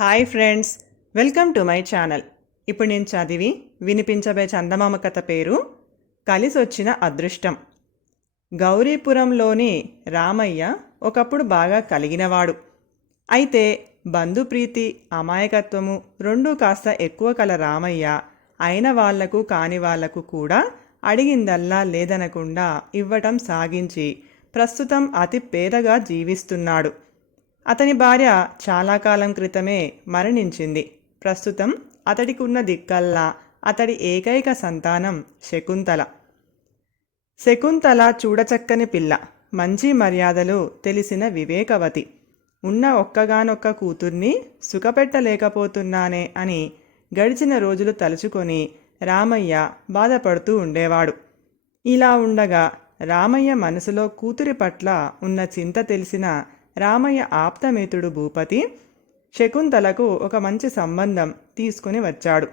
Hi friends welcome to my channel. ఇప్పుడు నేను చదివి వినిపించబే చందమామ కథ పేరు కలిసొచ్చిన అదృష్టం. గౌరీపురంలోని రామయ్య ఒకప్పుడు బాగా కలిగినవాడు. అయితే బంధుప్రీతి అమాయకత్వము రెండూ కాస్త ఎక్కువ కల రామయ్య అయిన వాళ్ళకు కాని వాళ్ళకు కూడా అడిగిందల్లా లేదనకుండా ఇవ్వటం సాగించి ప్రస్తుతం అతి పేదగా జీవిస్తున్నాడు. అతని భార్య చాలా కాలం క్రితమే మరణించింది. ప్రస్తుతం అతడికి ఉన్న దిక్కల్లా అతడి ఏకైక సంతానం శకుంతల. శకుంతల చూడచక్కని పిల్ల మంచి మర్యాదలు తెలిసిన వివేకవతి. ఉన్న ఒక్కగానొక్క కూతుర్ని సుఖపెట్టలేకపోతున్నానే అని గడిచిన రోజులు తలుచుకొని రామయ్య బాధపడుతూ ఉండేవాడు. ఇలా ఉండగా రామయ్య మనసులో కూతురి పట్ల ఉన్న చింత తెలిసిన రామయ్య ఆప్తమిత్రుడు భూపతి శకుంతలకు ఒక మంచి సంబంధం తీసుకుని వచ్చాడు.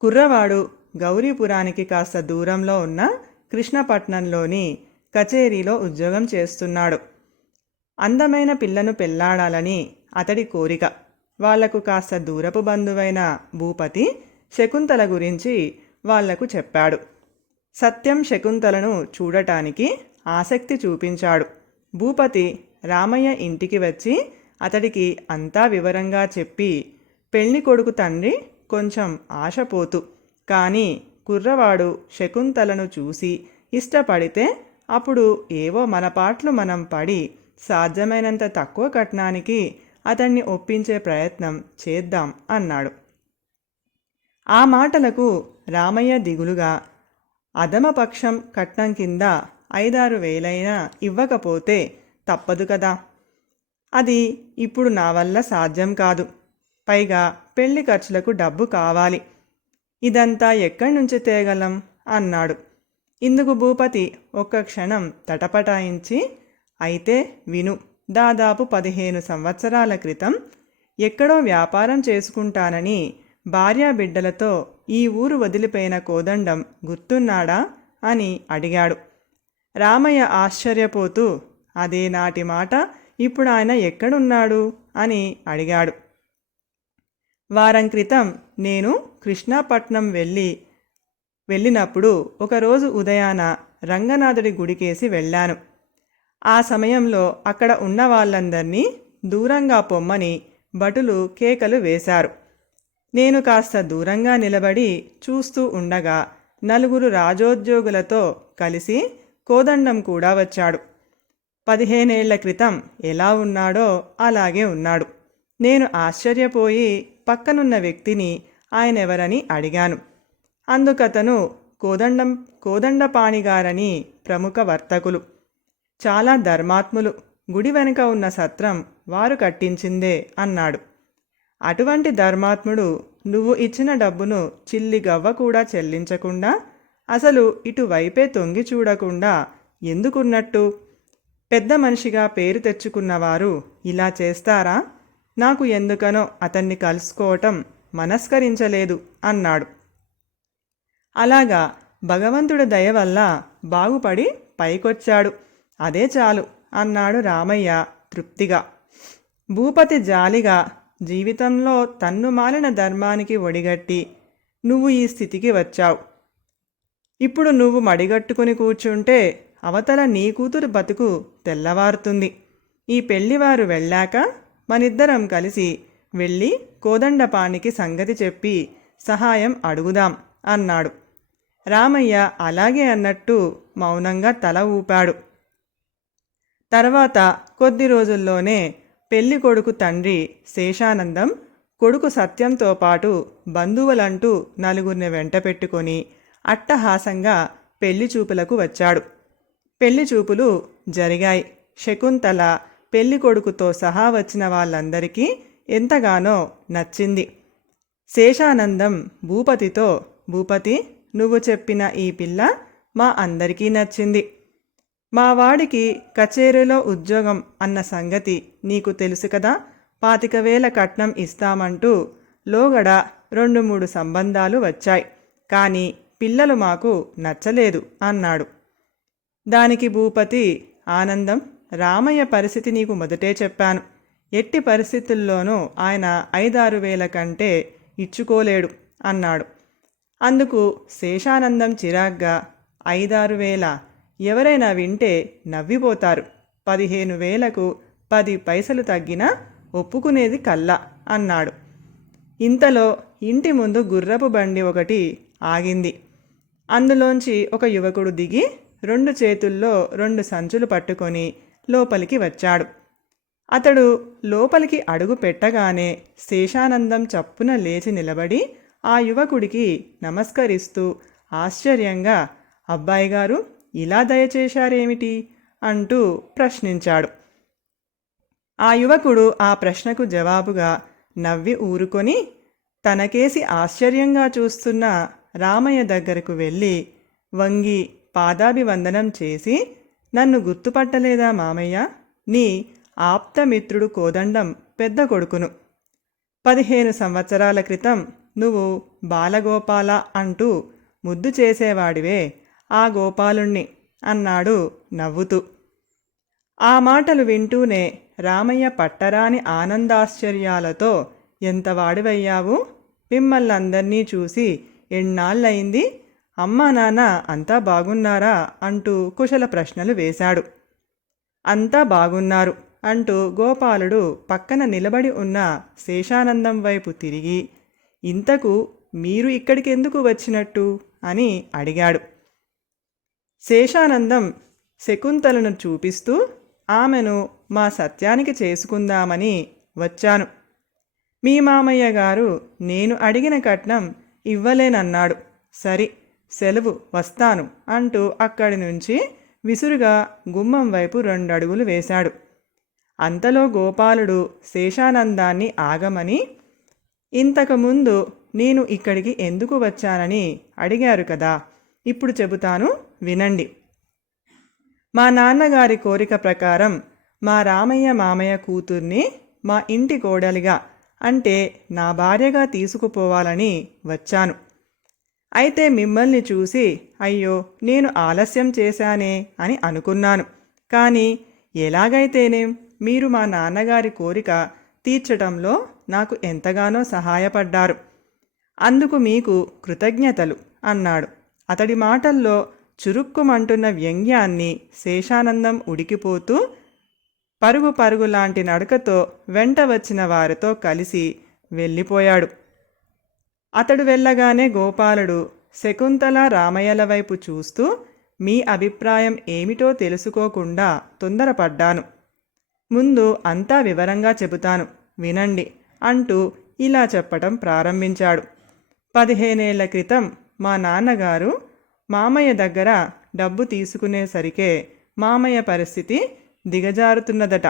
కుర్రవాడు గౌరీపురానికి కాస్త దూరంలో ఉన్న కృష్ణపట్నంలోని కచేరీలో ఉద్యోగం చేస్తున్నాడు. అందమైన పిల్లను పెళ్ళాడాలని అతడి కోరిక. వాళ్ళకు కాస్త దూరపు బంధువైన భూపతి శకుంతల గురించి వాళ్ళకు చెప్పాడు. సత్యం శకుంతలను చూడటానికి ఆసక్తి చూపించాడు. భూపతి రామయ్య ఇంటికి వచ్చి అతడికి అంతా వివరంగా చెప్పి పెళ్ళి కొడుకు తండ్రి కొంచెం ఆశపోతు. కానీ కుర్రవాడు శకుంతలను చూసి ఇష్టపడితే అప్పుడు ఏవో మన పాటలు మనం పడి సాధ్యమైనంత తక్కువ కట్నానికి అతన్ని ఒప్పించే ప్రయత్నం చేద్దాం అన్నాడు. ఆ మాటలకు రామయ్య దిగులుగా అధమపక్షం కట్నం కింద ఐదారు వేలైనా ఇవ్వకపోతే తప్పదు కదా. అది ఇప్పుడు నా వల్ల సాధ్యం కాదు. పైగా పెళ్ళి ఖర్చులకు డబ్బు కావాలి. ఇదంతా ఎక్కడి నుంచి తేగలం? అన్నాడు. ఇందుకు భూపతి ఒక్క క్షణం తటపటాయించి అయితే విను దాదాపు పదిహేను సంవత్సరాల క్రితం ఎక్కడో వ్యాపారం చేసుకుంటానని భార్యాబిడ్డలతో ఈ ఊరు వదిలిపోయిన కోదండం గుర్తున్నాడా? అని అడిగాడు. రామయ్య ఆశ్చర్యపోతూ అదే నాటి మాట ఇప్పుడు ఆయన ఎక్కడున్నాడు? అని అడిగాడు. వారం క్రితం నేను కృష్ణాపట్నం వెళ్ళి వెళ్ళినప్పుడు ఒకరోజు ఉదయాన రంగనాథుడి గుడికేసి వెళ్ళాను. ఆ సమయంలో అక్కడ ఉన్న వాళ్ళందరినీ దూరంగా పొమ్మని భటులు కేకలు వేశారు. నేను కాస్త దూరంగా నిలబడి చూస్తూ ఉండగా నలుగురు రాజోద్యోగులతో కలిసి కోదండం కూడా వచ్చాడు. పదిహేనేళ్ళ క్రితం ఎలా ఉన్నాడో అలాగే ఉన్నాడు. నేను ఆశ్చర్యపోయి పక్కనున్న వ్యక్తిని ఆయనెవరని అడిగాను. అందుకతను కోదండం కోదండపాణిగారని ప్రముఖ వర్తకులు చాలా ధర్మాత్ములు గుడి వెనుక ఉన్న సత్రం వారు కట్టించిందే అన్నాడు. అటువంటి ధర్మాత్ముడు నువ్వు ఇచ్చిన డబ్బును చిల్లి గవ్వ కూడా చెల్లించకుండా అసలు ఇటువైపే తొంగి చూడకుండా ఎందుకున్నట్టు? పెద్ద మనిషిగా పేరు తెచ్చుకున్నవారు ఇలా చేస్తారా? నాకు ఎందుకనో అతన్ని కలుసుకోవటం మనస్కరించలేదు అన్నాడు. అలాగా భగవంతుడి దయ వల్ల బాగుపడి పైకొచ్చాడు. అదే చాలు అన్నాడు రామయ్య తృప్తిగా. భూపతి జాలిగా జీవితంలో తన్ను మాలిన ధర్మానికి ఒడిగట్టి నువ్వు ఈ స్థితికి వచ్చావు. ఇప్పుడు నువ్వు మడిగట్టుకుని కూర్చుంటే అవతల నీ కూతురు బతుకు తెల్లవారుతుంది. ఈ పెళ్ళివారు వెళ్ళాక మనిద్దరం కలిసి వెళ్ళి కోదండపానికి సంగతి చెప్పి సహాయం అడుగుదాం అన్నాడు. రామయ్య అలాగే అన్నట్టు మౌనంగా తల ఊపాడు. తర్వాత కొద్ది రోజుల్లోనే పెళ్ళి కొడుకు తండ్రి శేషానందం కొడుకు సత్యంతో పాటు బంధువులంటూ నలుగురిని వెంట పెట్టుకొని అట్టహాసంగా పెళ్ళి చూపులకు వచ్చాడు. పెళ్ళి చూపులు జరిగాయి. శకుంతల పెళ్ళి కొడుకుతో సహా వచ్చిన వాళ్ళందరికీ ఎంతగానో నచ్చింది. శేషానందం భూపతితో భూపతి నువ్వు చెప్పిన ఈ పిల్ల మా అందరికీ నచ్చింది. మా వాడికి కచేరీలో ఉద్యోగం అన్న సంగతి నీకు తెలుసు కదా. పాతిక వేల కట్నం ఇస్తామంటూ లోగడ రెండు మూడు సంబంధాలు వచ్చాయి. కానీ పిల్లలు మాకు నచ్చలేదు అన్నాడు. దానికి భూపతి ఆనందం రామయ్య పరిస్థితి నీకు మొదటే చెప్పాను. ఎట్టి పరిస్థితుల్లోనూ ఆయన ఐదారు వేల కంటే ఇచ్చుకోలేడు అన్నాడు. అందుకు శేషానందం చిరాగ్గా ఐదారు వేల? ఎవరైనా వింటే నవ్విపోతారు. పదిహేను వేలకు పది పైసలు తగ్గినా ఒప్పుకునేది కల్లా అన్నాడు. ఇంతలో ఇంటి ముందు గుర్రపు బండి ఒకటి ఆగింది. అందులోంచి ఒక యువకుడు దిగి రెండు చేతుల్లో రెండు సంచులు పట్టుకొని లోపలికి వచ్చాడు. అతడు లోపలికి అడుగు పెట్టగానే శేషానందం చప్పున లేచి నిలబడి ఆ యువకుడికి నమస్కరిస్తూ ఆశ్చర్యంగా అబ్బాయి గారు ఇలా దయచేశారేమిటి? అంటూ ప్రశ్నించాడు. ఆ యువకుడు ఆ ప్రశ్నకు జవాబుగా నవ్వి ఊరుకొని తనకేసి ఆశ్చర్యంగా చూస్తున్న రామయ్య దగ్గరకు వెళ్ళి వంగి పాదాభివందనం చేసి నన్ను గుర్తుపట్టలేదా మామయ్య? నీ ఆప్తమిత్రుడు కోదండం పెద్ద కొడుకును. పదిహేను సంవత్సరాల క్రితం నువ్వు బాలగోపాల అంటూ ముద్దు చేసేవాడివే ఆ గోపాలుణ్ణి అన్నాడు నవ్వుతూ. ఆ మాటలు వింటూనే రామయ్య పట్టరాని ఆనందాశ్చర్యాలతో ఎంత వాడివయ్యావు? మిమ్మల్నందర్నీ చూసి ఎన్నాళ్ళయింది? అమ్మా నాన్న అంతా బాగున్నారా? అంటూ కుశల ప్రశ్నలు వేశాడు. అంతా బాగున్నారు అంటూ గోపాలుడు పక్కన నిలబడి ఉన్న శేషానందం వైపు తిరిగి ఇంతకు మీరు ఇక్కడికి ఎందుకు వచ్చినట్టు? అని అడిగాడు. శేషానందం శకుంతలను చూపిస్తూ ఆమెను మా సత్యానికి చేసుకుందామని వచ్చాను. మీ మామయ్య గారు నేను అడిగిన కట్నం ఇవ్వలేనన్నాడు. సరి సెలవు వస్తాను అంటూ అక్కడి నుంచి విసురుగా గుమ్మం వైపు రెండు అడుగులు వేశాడు. అంతలో గోపాలుడు శేషానందాన్ని ఆగమని ఇంతకుముందు నేను ఇక్కడికి ఎందుకు వచ్చానని అడిగారు కదా ఇప్పుడు చెబుతాను వినండి. మా నాన్నగారి కోరిక ప్రకారం మా రామయ్య మామయ్య కూతుర్ని మా ఇంటి కోడలిగా అంటే నా భార్యగా తీసుకుపోవాలని వచ్చాను. అయితే మిమ్మల్ని చూసి అయ్యో నేను ఆలస్యం చేశానే అని అనుకున్నాను. కానీ ఎలాగైతేనేం మీరు మా నాన్నగారి కోరిక తీర్చడంలో నాకు ఎంతగానో సహాయపడ్డారు. అందుకు మీకు కృతజ్ఞతలు అన్నాడు. అతడి మాటల్లో చురుక్కుమంటున్న వ్యంగ్యాన్ని శేషానందం ఉడికిపోతూ పరుగు పరుగు లాంటి నడకతో వెంట వచ్చిన వారితో కలిసి వెళ్ళిపోయాడు. అతడు వెళ్ళగానే గోపాలుడు శకుంతల రామయ్యల వైపు చూస్తూ మీ అభిప్రాయం ఏమిటో తెలుసుకోకుండా తొందరపడ్డాను. ముందు అంతా వివరంగా చెబుతాను వినండి అంటూ ఇలా చెప్పటం ప్రారంభించాడు. పదిహేనేళ్ళ క్రితం మా నాన్నగారు మామయ్య దగ్గర డబ్బు తీసుకునేసరికే మామయ్య పరిస్థితి దిగజారుతున్నదట.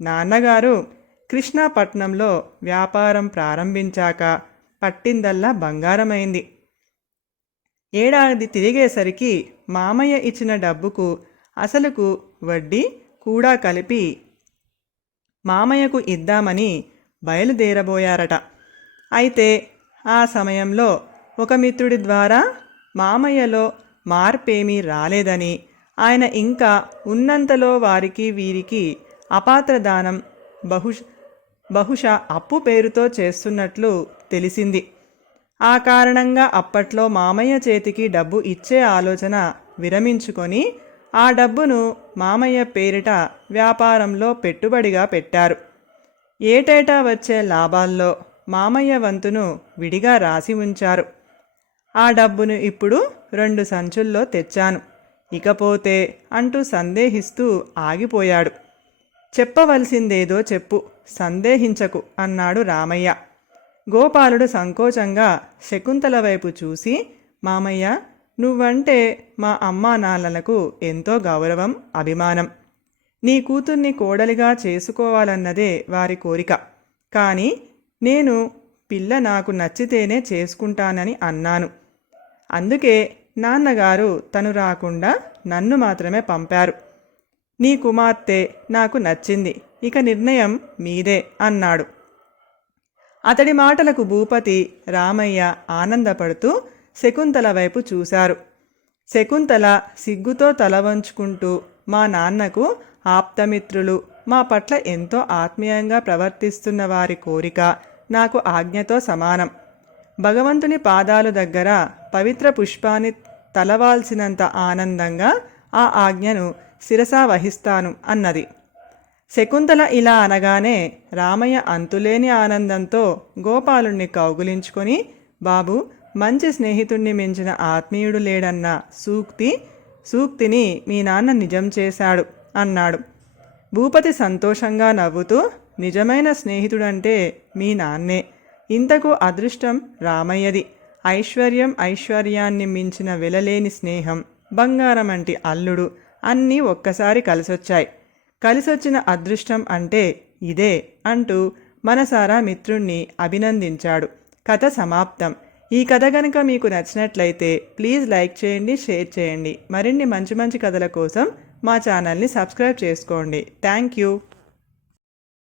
నాన్నగారు కృష్ణాపట్నంలో వ్యాపారం ప్రారంభించాక పట్టిందల్లా బంగారమైంది. ఏడాది తిరిగేసరికి మామయ్య ఇచ్చిన డబ్బుకు అసలుకు వడ్డీ కూడా కలిపి మామయ్యకు ఇద్దామని బయలుదేరబోయారట. అయితే ఆ సమయంలో ఒక మిత్రుడి ద్వారా మామయ్యలో మార్పేమీ రాలేదని ఆయన ఇంకా ఉన్నంతలో వారికి వీరికి అపాత్రదానం బహుశ బహుశా అప్పు పేరుతో చేస్తున్నట్లు తెలిసింది. ఆ కారణంగా అప్పట్లో మామయ్య చేతికి డబ్బు ఇచ్చే ఆలోచన విరమించుకొని ఆ డబ్బును మామయ్య పేరిట వ్యాపారంలో పెట్టుబడిగా పెట్టారు. ఏటేటా వచ్చే లాభాల్లో మామయ్య వంతును విడిగా రాసి ఉంచారు. ఆ డబ్బును ఇప్పుడు రెండు సంచుల్లో తెచ్చాను. ఇకపోతే అంటూ సందేహిస్తూ ఆగిపోయాడు. చెప్పవలసిందేదో చెప్పు. సందేహించకు అన్నాడు రామయ్య. గోపాలుడు సంకోచంగా శకుంతల వైపు చూసి మామయ్య నువ్వంటే మా అమ్మా నాన్నలకు ఎంతో గౌరవం అభిమానం. నీ కూతుర్ని కోడలిగా చేసుకోవాలన్నదే వారి కోరిక. కానీ నేను పిల్ల నాకు నచ్చితేనే చేసుకుంటానని అన్నాను. అందుకే నాన్నగారు తను రాకుండా నన్ను మాత్రమే పంపారు. నీ కుమార్తె నాకు నచ్చింది. ఇక నిర్ణయం మీదే అన్నాడు. అతడి మాటలకు భూపతి రామయ్య ఆనందపడుతూ శకుంతల వైపు చూశారు. శకుంతల సిగ్గుతో తల వంచుకుంటూ మా నాన్నకు ఆప్తమిత్రులు మా పట్ల ఎంతో ఆత్మీయంగా ప్రవర్తిస్తున్న వారి కోరిక నాకు ఆజ్ఞతో సమానం. భగవంతుని పాదాలు దగ్గర పవిత్ర పుష్పాన్ని తలవాల్సినంత ఆనందంగా ఆ ఆజ్ఞను శిరసా వహిస్తాను అన్నది. శకుంతల ఇలా అనగానే రామయ్య అంతులేని ఆనందంతో గోపాలుణ్ణి కౌగులించుకొని బాబు మంచి స్నేహితుణ్ణి మించిన ఆత్మీయుడు లేడన్న సూక్తి సూక్తిని మీ నాన్న నిజం చేశాడు అన్నాడు. భూపతి సంతోషంగా నవ్వుతూ నిజమైన స్నేహితుడంటే మీ నాన్నే. ఇంతకు అదృష్టం రామయ్యది. ఐశ్వర్యం ఐశ్వర్యాన్ని మించిన వెలలేని స్నేహం బంగారం అంటి అల్లుడు. అన్నీ ఒక్కసారి కలిసొచ్చాయి. కలిసొచ్చిన అదృష్టం అంటే ఇదే అంటూ మనసారా మిత్రుణ్ణి అభినందించాడు. కథ సమాప్తం. ఈ కథ కనుక మీకు నచ్చినట్లయితే ప్లీజ్ లైక్ చేయండి షేర్ చేయండి. మరిన్ని మంచి మంచి కథల కోసం మా ఛానల్ని సబ్స్క్రైబ్ చేసుకోండి. Thank you.